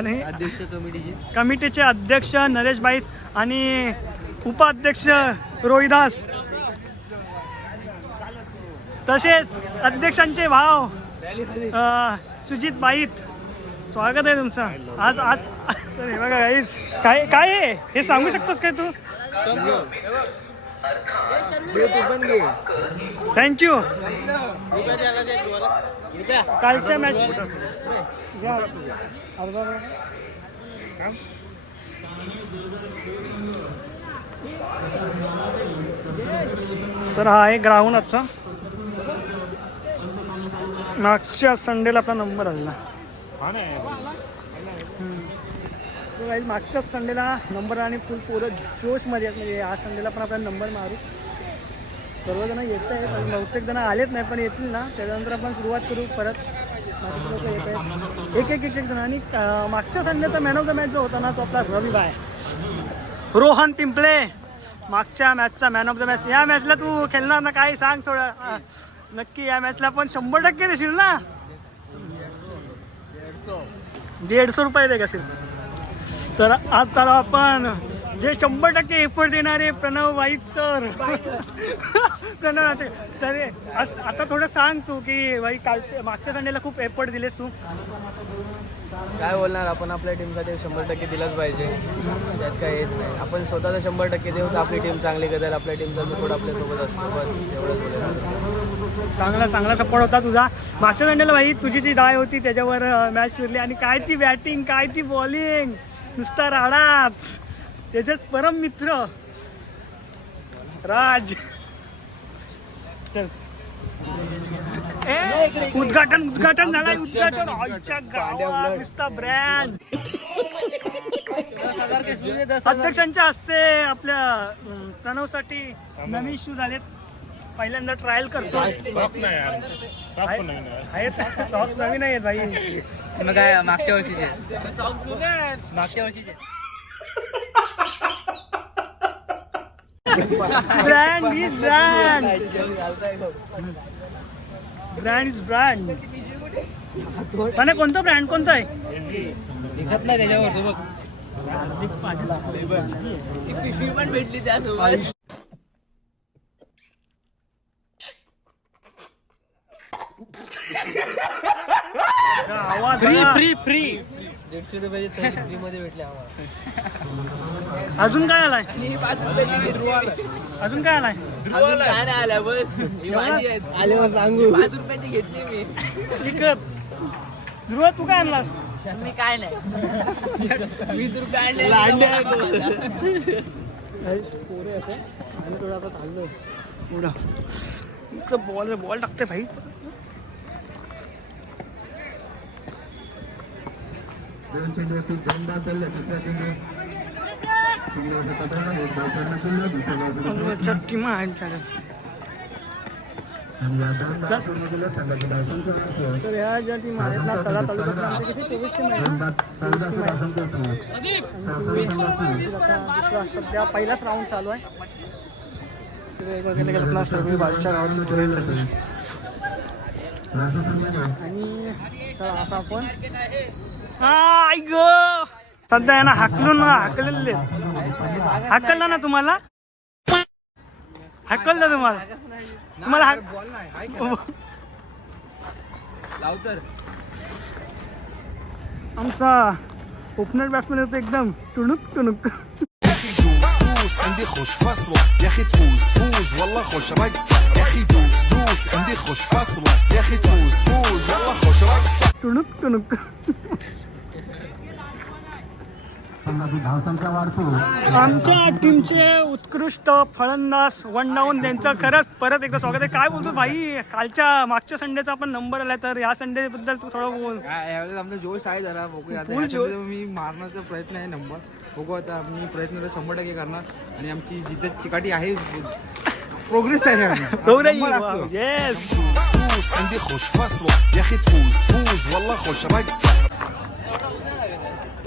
आणि अध्यक्ष कमिटीचे. कमिटीचे अध्यक्ष नरेश बाई आणि उपाध्यक्ष रोहिदास. तसेच अध्यक्षांचे भाव अ, सुजित बाईत स्वागत आहे तुमचं. आज आज तर हे बघा काय काय आहे? हे सांगू शकतोस काय तू? थँक्यू कालच्या मॅच तर हा आहे ग्राउंड आजचा. मागच्या संडेला आपला नंबर आलेला. हम्म. तो काही मागच्याच संडेला नंबर आणि फुल पोरं जोशमध्ये आहेत म्हणजे या संडेला पण आपल्याला नंबर मारू. सर्वजण येत आहेत आणि बहुतेक जण आलेत नाही पण येतील ना. त्याच्यानंतर आपण सुरुवात करू परत. लोक येत आहेत. एक एक एक एक जण. आणि मागच्या संडेचा मॅन ऑफ द मॅच जो होता ना तो आपला रवी बाय. रोहन पिंपळे. मागच्या मॅचचा मॅन ऑफ द मॅच या मॅचला तू खेळणार ना काय सांग थोडं. नक्की या मॅचला पण शंभर टक्के देशील ना? दीडशे रुपये दे असेल तर आज त्याला आपण जे शंभर टक्के एफर्ट देणारे प्रणव वाईट सर. प्रणव. तर आता थोडं सांग तू की भाई काल मागच्या संडेला खूप एफर्ट दिलेस तू. काय बोलणार आपण आपल्या टीमसाठी शंभर टक्के दिलंच पाहिजे. त्यात काय हेच नाही. आपण स्वतःचा शंभर टक्के देऊ तर आपली टीम चांगली करेल आपल्या टीमचा सपोर्ट आपल्यासोबत असतो. बस एवढंच बोलायचं. चांगला चांगला सपोर्ट होता तुझा. मागच्या संडेला भाई तुझी जी डाय होती त्याच्यावर मॅच फिरली. आणि काय ती बॅटिंग काय ती बॉलिंग नुसता राडाच. त्याच्यात परम मित्र. राज. चल. ए, उद्घाटन उद्घाटन झालंय उद्घाटन. आमच्या गावात नुसता ब्रँड अध्यक्षांच्या हस्ते आपल्या प्रणवसाठी नवीन शूज आलेत पहिल्यांदा ट्रायल करतो. सॉक्स नवीन आहेत भाई. मग काय मागच्या वर्षीचे. मागच्या वर्षीचे. Brand is brand brand is brand पण कोणता ब्रँड कोणता आहे? दिसत नाही त्याच्यावर तू बघ. पण भेटली त्यासोबत. फ्री. फ्री फ्री दीडशे रुपयाचे फ्री मध्ये भेटले आम्हाला. अजून काय आलाय? पाच रुपयाची घेतली अजून काय आलाय? काय नाही आल्या बस. ही. आल्यावर सांगू पाच रुपयाची घेतली मी. विकत ध्रुव तू काय आणलास? मी काय नाही. वीस रुपये आणले. पोरे येते. आणि थोडं आता इकडं बॉल बॉल टाकते भाई. दोन चेंडू ती दोन बाद चालले दुसरा चेंडू सध्या पहिलाच राऊंड चालू आहे. आणि चला आता आपण आय ग सध्या आहे ना हाकलून हाकलेले हाकलला ना तुम्हाला हाकललं तुम्हाला तुम्हाला हाक लाव तर आमचा ओपनर बॅट्समॅन होतो एकदम टुणूक टुणूक دوس عندي خوش فصلة يا اخي تفوز تفوز والله خوش رقصة يا اخي دوس دوس عندي خوش فصلة يا اخي تفوز تفوز والله خوش رقصة टुणूक टुणूक संघाची धावसंख्या वाढतो आमच्या टीमचे उत्कृष्ट फलंदाज वन डाऊन त्यांचं खरंच परत एकदा स्वागत आहे काय बोलतो भाई कालच्या मागच्या संडेचा आपण नंबर आलाय तर या संडे बद्दल तू थोडं बोल यावेळेस आमचा जोश आहे जरा बघूया आता Full ह्या जोश. संडेला मी मारण्याचा प्रयत्न आहे नंबर बघू आता मी प्रयत्न तर शंभर टक्के करणार आणि आमची जिद्द चिकाटी आहे प्रोग्रेस आहे नंबर असतो. येस دوس عندي خوش فصلة يا اخي تفوز تفوز والله خوش رقصة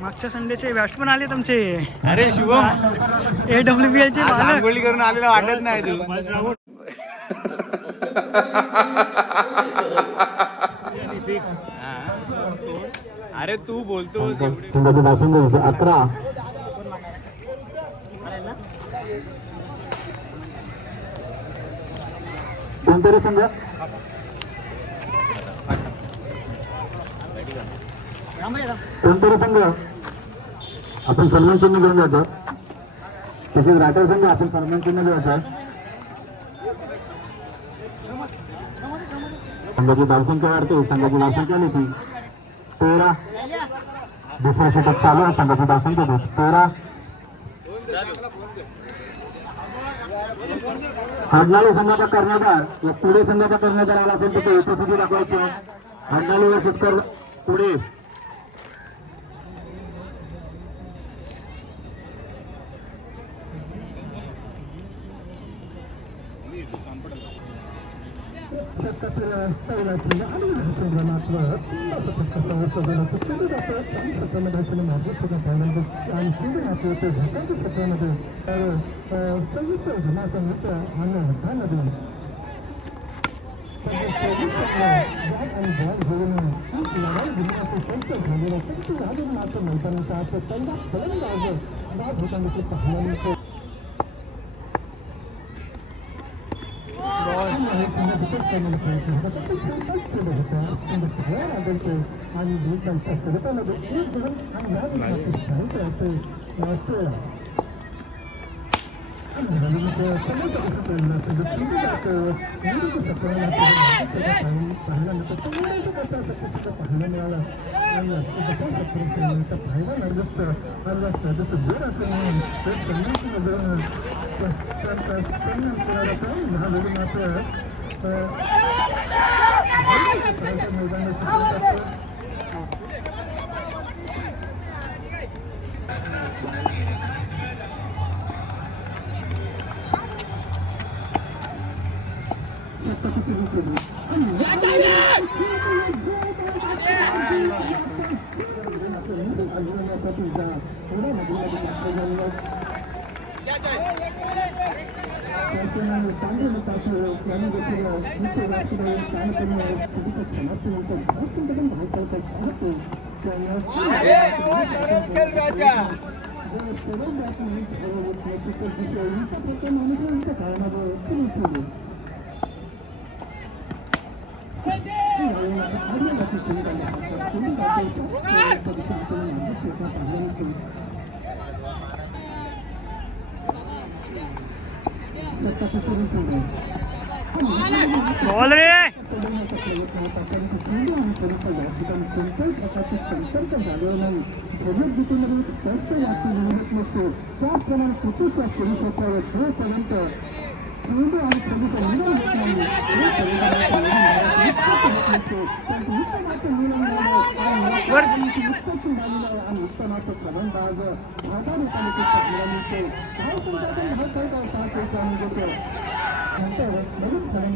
मागच्या संडेचे बॅट्स पण आले तुमचे. अरे शुभम. ए डब्ल्यू बी एलचे आंघोळी करून आलेला वाटत नाही तू. अरे तू बोलतो. संघाचे अकरा. कोणता रे संघ? कोणता रे संघ? आपण सन्मान चिन्ह घेऊन जायचं. तसेच राठोड संघ आपण सन्मान चिन्ह घ्यायचं संघाची धावसंख्या वाढते संघाची धावसंख्या आली ती तेरा. दुसरा षटक चालू आहे संघाची धावसंख्या होती तेरा. हडनाली संघाचा कर्णधार व पुढे संघाचा कर्णधार आला असेल तर ते उपस्थिती दाखवायची. हडनाली वर्सेस कर relativno, ali relativno mačno, svima se tako sa osobino, to čini da to čini se tome da čini mogu se da povedu, ali čini na to te začeti se tome da, ali sve isto je doma sam nite, ano, da ne bi. Tako se isto je, ja sam bol hovina, i navaj bina se sanče hovina, tako ti radim na to mojpana sa to, tanda, tanda, tanda, tanda, tanda, tanda, tanda, tanda, मात्र मैदानाच्या आत तंडा फलंदाज बाद होताना पाहिल्यानंतर आणि लोकांच्या सरतामध्ये एक दोन आणि या लोकांचे स्थायिक राहते वाटतं समोरच्या देशात पाहिल्यानंतर थोडासा त्याचा शक्तीसुद्धा पाहायला मिळाला आणि त्या पाहायला लागत आला असता त्याचं जोर म्हणून एक सन्मानची नजर त्यांचा Ya, ya, ya. सन्मान केला जातो ह्या वेळी मात्र मैदानाची काळामध्ये बॉल रे. कोणत्याही प्रकारचे संपर्क झालेला नाही भगवद्गीतेमध्ये स्पष्ट वाक्य लिहिलेत नसते त्याचप्रमाणे कुतूच्या पुरुषावर जोपर्यंत चेंडू आणि चेंडूचा नियम होत नाही वर. उत्पत्ती आणि उत्तमाचं फलंदाज धागा रूपाने ते धाव संख्यातून धाव संख्या पाहते त्यामुळे नंतर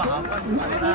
มาหาว่าอยู่ไม่ได้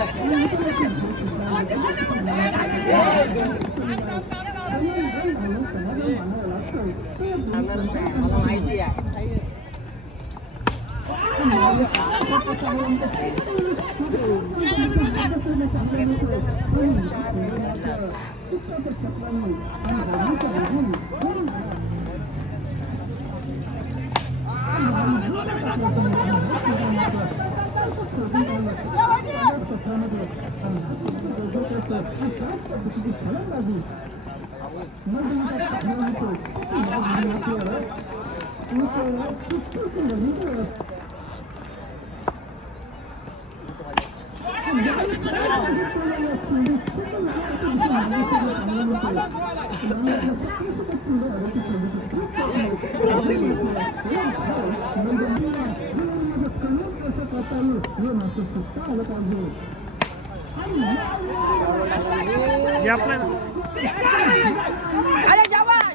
చెట్లను Não, mas eu sou cara, Brasil. siapa ada yavaş.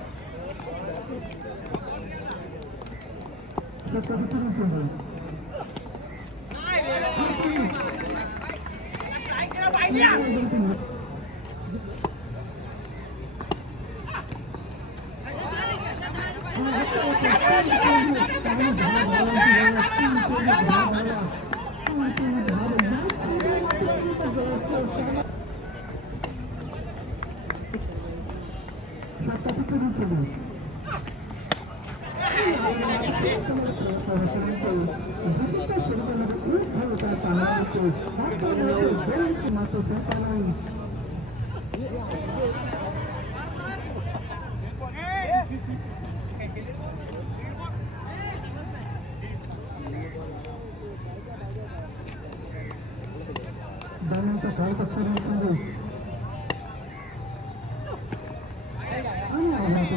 Şakalı kırıntılı. Hayır. vai, Hayır. Hayır. Hayır. Hayır. Kita akan mencoba untuk berhenti dulu. Ini adalah